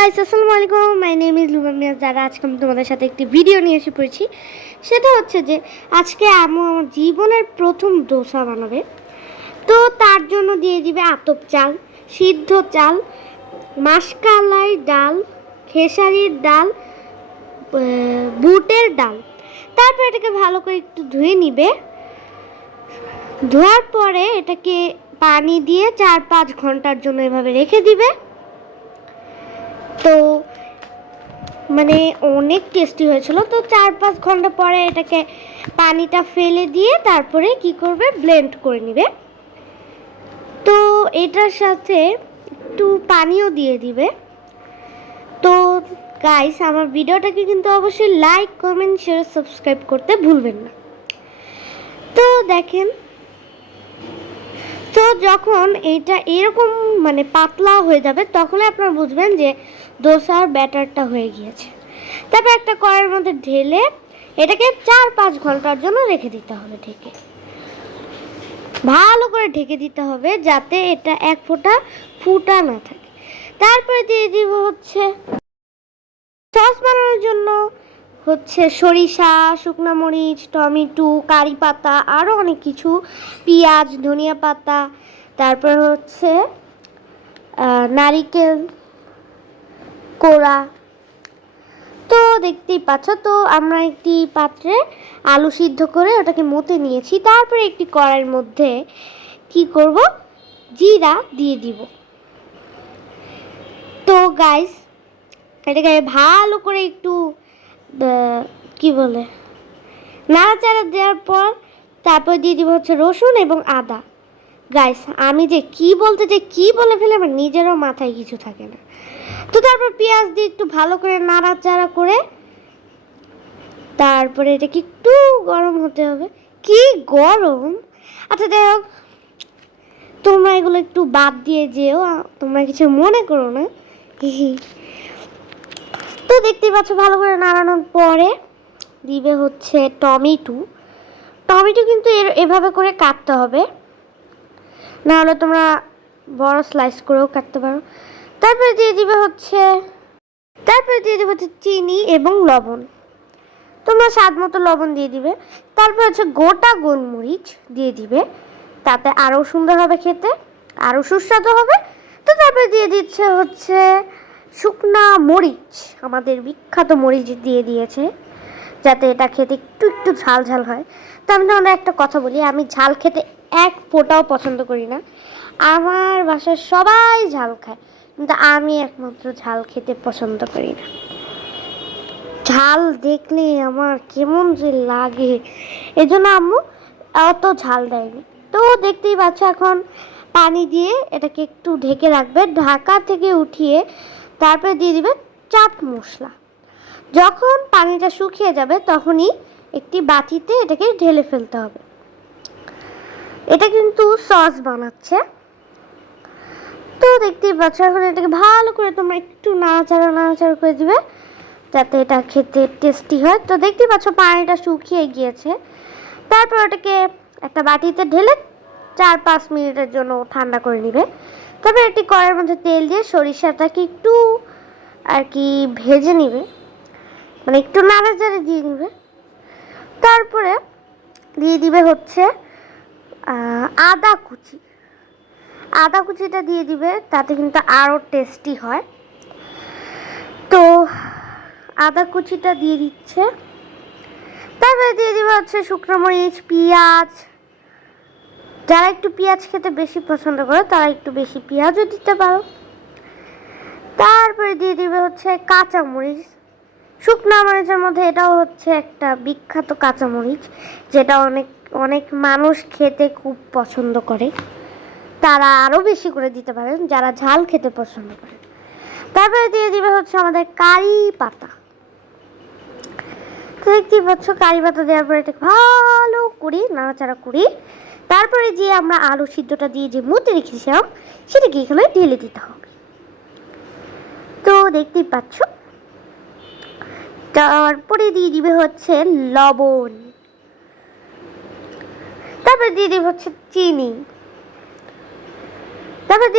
Guys আসসালামু আলাইকুম, my name is লুবামিয়া। যারা আজকে আমি তোমাদের সাথে একটি ভিডিও নিয়ে এসে পড়েছি, সেটা হচ্ছে যে আজকে আম্মু আমার জীবনের প্রথম দোসা বানাবে। তো তার জন্য দিয়ে দিবে আতপ চাল, সিদ্ধ চাল, মাসকালাই ডাল, খেসারির ডাল, বুটের ডাল। তারপর এটাকে ভালো করে একটু ধুয়ে নিবে। ধোয়ার পরে এটাকে পানি দিয়ে 4-5 ঘন্টার জন্য এভাবে রেখে দিবে। তো মানে অনেক টেস্টি হয়েছিল। তো 4-5 ঘন্টা পরে এটাকে পানিটা ফেলে দিয়ে তারপরে কি করবে, ব্লেন্ড করে নেবে। তো এটার সাথে একটু পানিও দিয়ে দিবে। তো গাইস, আমার ভিডিওটাকে কিন্তু অবশ্যই লাইক, কমেন্ট, শেয়ার, সাবস্ক্রাইব করতে ভুলবেন না। তো দেখেন, তো যখন এটা এরকম মানে পাতলা হয়ে যাবে, তখনই আপনারা বুঝবেন যে দোসার ব্যাটারটা হয়ে গিয়েছে। তারপর একটা কড়াইয়ের মধ্যে ঢেলে এটাকে 4-5 ঘন্টার জন্য রেখে দিতে হবে। ঢেকে ভালো করে ঢেকে দিতে হবে, যাতে এটা এক ফোঁটা ফুটা না থাকে। তারপরে দিয়ে দিব হচ্ছে সস বানানোর জন্য হচ্ছে সরিষা, শুকনো মরিচ, টমেটো, কারি পাতা, আরও অনেক কিছু, পেঁয়াজ, ধনিয়া পাতা, তারপর হচ্ছে নারিকেল কোড়া। তো দেখতেই পাচ্ছ, তো আমরা একটি পাত্রে আলু সিদ্ধ করে ওটাকে মতে নিয়েছি। তারপরে একটি কড়াইয়ের মধ্যে কি করব, জিরা দিয়ে দিব। তো গাইস, এটাকে ভালো করে একটু কি বলে নাড়াচাড়া দেওয়ার পর তারপর দিয়ে দিব হচ্ছে রসুন এবং আদা। গাইস, আমি যে কি বলে ফেলে আমার নিজেরও মাথায় কিছু থাকে না। তো তারপর পেঁয়াজ দিয়ে একটু ভালো করে নাড়াচাড়া করে তারপরে এটাকে একটু গরম হতে হবে। কি গরম! আচ্ছা যাই হোক, তোমরা এগুলো একটু বাদ দিয়ে যেও, তোমরা কিছু মনে করো না। তো দেখতেই পাচ্ছ, ভালো করে নাড়ানোর পরে দিবে হচ্ছে টমেটো। টমেটো কিন্তু এভাবে করে কাটতে হবে, না হলে তোমরা বড় স্লাইস করেও কাটতে পারো। তারপরে দিয়ে দিবে হচ্ছে চিনি এবং লবণ। তোমরা স্বাদ মতো লবণ দিয়ে দিবে। তারপর হচ্ছে গোটা গোলমরিচ দিয়ে দিবে, তাতে আরও সুন্দর হবে খেতে, আরও সুস্বাদু হবে। তো তারপরে দিয়ে দিচ্ছে হচ্ছে শুকনা মরিচ, আমাদের বিখ্যাত মরিচ দিয়ে দিয়েছে, যাতে এটা খেতে একটু একটু ঝাল ঝাল হয়। তো আমি তোমাদের একটা কথা বলি, আমি ঝাল খেতে এক ফোঁটাও পছন্দ করি না। আমার বাসায় সবাই ঝাল খায়, কিন্তু আমি একমাত্র ঝাল খেতে পছন্দ করি না। ঝাল দেখলে আমার কেমন যে লাগে, এজন্য আম্মু অত ঝাল দেয়নি। তো দেখতেই পাচ্ছ, এখন পানি দিয়ে এটাকে একটু ঢেকে রাখবে। ঢাকা থেকে উঠিয়ে তারপরে দিয়ে দিবে চাট মশলা। যখন পানিটা শুকিয়ে যাবে, তখনই একটি বাটিতে এটাকে ঢেলে ফেলতে হবে। এটা কিন্তু সস বানাচ্ছে। তো দেখতেই পাচ্ছ, এখন এটাকে ভালো করে তোমরা একটু নাড়াচাড়া করে দিবে, যাতে এটা খেতে টেস্টি হয়। তো দেখতেই পাচ্ছ, পানিটা শুকিয়ে গিয়েছে। তারপর ওটাকে একটা বাটিতে ঢেলে 4-5 মিনিটের জন্য ঠান্ডা করে নিবে। তারপর একটি কড়াইয়ের মধ্যে তেল দিয়ে সরিষাটাকে একটু আর কি ভেজে নিবে, মানে একটু নাড়াচাড়া দিয়ে নিবে। তারপরে দিয়ে দিবে হচ্ছে আদা কুচিটা দিয়ে দিবে, তাতে কিন্তু আরও টেস্টি হয়। তো আদা কুচিটা দিয়ে দিচ্ছে। তারপরে দিয়ে দিবে হচ্ছে শুকনো মরিচ, পেঁয়াজ। যারা একটু পেঁয়াজ খেতে বেশি পছন্দ করে তারা একটু বেশি পেঁয়াজও দিতে পারো। তারপরে দিয়ে দিবে হচ্ছে কাঁচামরিচ। শুকনো মরিচের মধ্যে এটাও হচ্ছে একটা বিখ্যাত কাঁচামরিচ, যেটা অনেক অনেক মানুষ খেতে খুব পছন্দ করে। তারা আরও বেশি করে দিতে পারেন, যারা ঝাল খেতে পছন্দ করে। তারপরে দিয়ে দিবে হচ্ছে আমাদের কারি পাতা। দেখতেই পাচ্ছ, কারি পাতা দেওয়ার পরে এটা ভালো করি নাড়াচাড়া করি। তারপরে যে আমরা আলু সিদ্ধটা দিয়ে যে মতে রেখেছিলাম, সেটাকে এখানে ঢেলে দিতে হবে। তো দেখতেই পাচ্ছ, তারপরে দিয়ে দিবে হচ্ছে লবণ। তারপরে দিয়ে দিবে হচ্ছে চিনি। তারপরে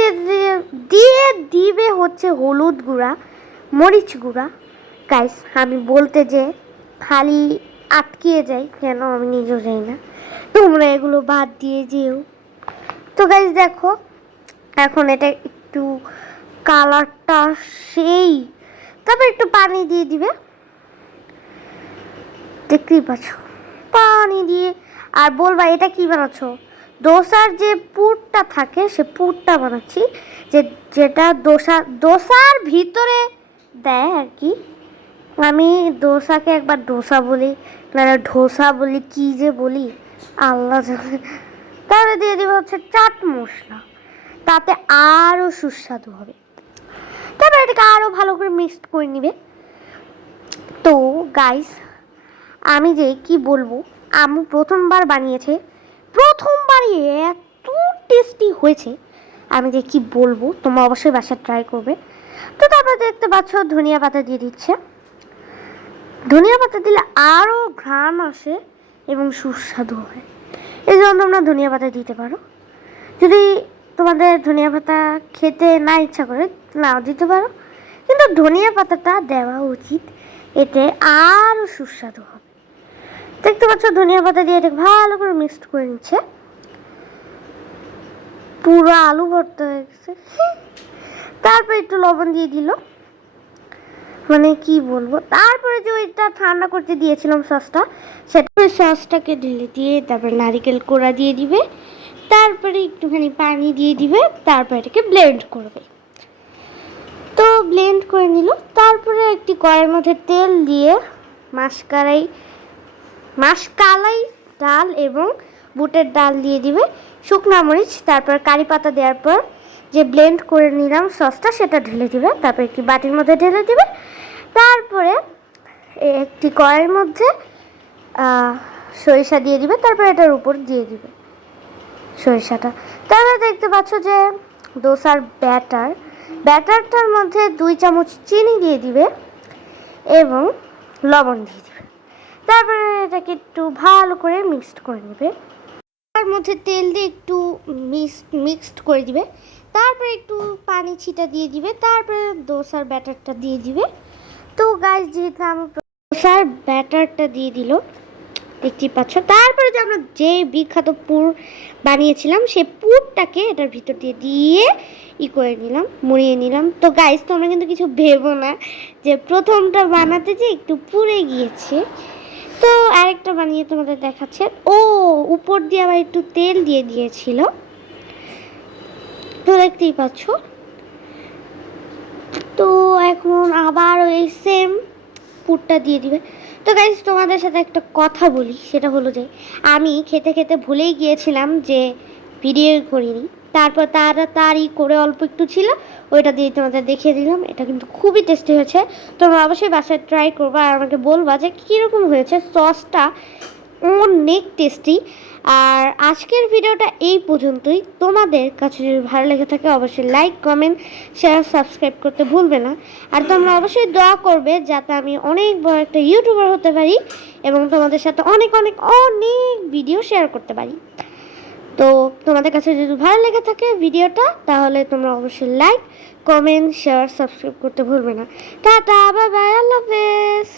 দিয়ে দিবে হচ্ছে হলুদ গুঁড়া। মরিচ গুঁড়া। গাইস আমি বলতে যে খালি আটকিয়ে যাই কেন আমি নিজেও যাই না, তোমরা এগুলো বাদ দিয়ে যেও। তো গাইস দেখো এখন এটা একটু কালারটা সেই, তারপর একটু পানি দিয়ে দিবে, দেখতেই পাচ্ছ পানি দিয়ে। আর বলবা এটা কি বানাচ্ছ? দোসার যে পুরটা থাকে সে পুরটা বানাচ্ছি, যেটা দোসার ভিতরে দেয় আর কি। আমি দোসাকে একবার ডোসা বলি, না ঢোসা বলি, কি যে বলি আল্লাহ জানে। তাহলে দিয়ে দেবে হচ্ছে চাট মশলা, তাতে আরও সুস্বাদু হবে। তারপর এটাকে আরও ভালো করে মিক্সড করে নিবে। তো গাইস আমি যে কি বলবো, আম্মু প্রথমবার বানিয়েছে, প্রথমবারই এত টেস্টি হয়েছে আমি যে কি বলবো, তোমরা অবশ্যই বাসায় ট্রাই করবে। তো তারপর দেখতে পাচ্ছ ধনিয়া পাতা দিয়ে দিচ্ছে। ধনিয়া পাতা দিলে আরও ঘ্রাণ আসে এবং সুস্বাদু হয়, এই জন্য তোমরা ধনিয়া পাতা দিতে পারো। যদি তোমাদের ধনিয়া পাতা খেতে না ইচ্ছা করে নাও দিতে পারো, কিন্তু ধনিয়া পাতাটা দেওয়া উচিত, এতে আরও সুস্বাদু হবে। দেখতে পাচ্ছ ধনিয়া পাতা দিয়ে এটা ভালো করে মিক্সড করে নিচ্ছে। পুরো আলু ভর্তা হয়ে গেছে। তারপর একটু লবণ দিয়ে দিল, মানে কি বলবো। তারপরে যে ওইটা ঠান্ডা করতে দিয়েছিলাম সসটা, সেটা সসটাকে ঢেলে দিয়ে তারপরে নারিকেল কোড়া দিয়ে দিবে, তারপরে একটুখানি পানি দিয়ে দিবে, তারপর এটাকে ব্লেন্ড করবে। তো ব্লেন্ড করে নিল। তারপরে একটি কড়াইয়ের মধ্যে তেল দিয়ে মাসকালাই ডাল এবং বুটের ডাল দিয়ে দিবে, শুকনো মরিচ, তারপর কারি পাতা দেওয়ার পর যে ব্লেন্ড করে নিলাম সসটা সেটা ঢেলে দিবে, তারপর একটি বাটির মধ্যে ঢেলে দিবে। তারপরে একটি কড়াইয়ের মধ্যে সরিষা দিয়ে দিবে, তারপর এটার উপর দিয়ে দিবে সরিষাটা। তারপরে দেখতে পাচ্ছ যে দোসার ব্যাটারটার মধ্যে 2 চামচ চিনি দিয়ে দিবে এবং লবণ দিয়ে দিবে। তারপরে এটাকে একটু ভালো করে মিক্সড করে নেবে, তার মধ্যে তেল দিয়ে একটু মিক্সড করে দিবে, তারপরে একটু পানি ছিটা দিয়ে দিবে, তারপরে দোসার ব্যাটারটা দিয়ে দিবে। তো গাইস যেহেতু আমি দোসার ব্যাটারটা দিয়ে দিল, দেখতেই পাচ্ছ। তারপরে যে আমরা যে বিখ্যাত পুর বানিয়েছিলাম সেই পুরটাকে এটার ভিতর দিয়ে করে নিলাম, মুড়িয়ে নিলাম। তো গাইস তোমরা কিন্তু কিছু ভেবো না যে প্রথমটা বানাতে যে একটু পুড়ে গিয়েছে। তো আরেকটা বানিয়ে তোমাদের দেখাচ্ছে। উপর দিয়ে আবার একটু তেল দিয়ে দিয়েছিল, তো দেখতেই পাচ্ছ। তো এখন আবার ওই সেম পুরটা দিয়ে দিবে। তো গাইস তোমাদের সাথে একটা কথা বলি, সেটা হলো যে আমি খেতে খেতে ভুলেই গিয়েছিলাম যে ভিডিও করিনি, তারপর তাড়াতাড়ি করে অল্প একটু ছিল ওইটা দিয়ে তোমাদের দেখিয়ে দিলাম। এটা কিন্তু খুবই টেস্টি হয়েছে, তোমরা অবশ্যই বাসায় ট্রাই করবা আর আমাকে বলবা যে কীরকম হয়েছে। সসটা অনেক টেস্টি। আর আজকের ভিডিওটা এই পর্যন্তই। তোমাদের কাছে যদি ভালো লেগে থাকে অবশ্যই লাইক, কমেন্ট, শেয়ার, সাবস্ক্রাইব করতে ভুলবে না। আর তোমরা অবশ্যই দোয়া করবে যাতে আমি অনেক বড় একটা ইউটিউবার হতে পারি এবং তোমাদের সাথে অনেক অনেক অনেক ভিডিও শেয়ার করতে পারি। তো তোমাদের কাছে যদি ভালো লেগে থাকে ভিডিওটা, তাহলে তোমরা অবশ্যই লাইক, কমেন্ট, শেয়ার, সাবস্ক্রাইব করতে ভুলবে না। টাটা, বাই বাই, আল্লাহ হাফেজ।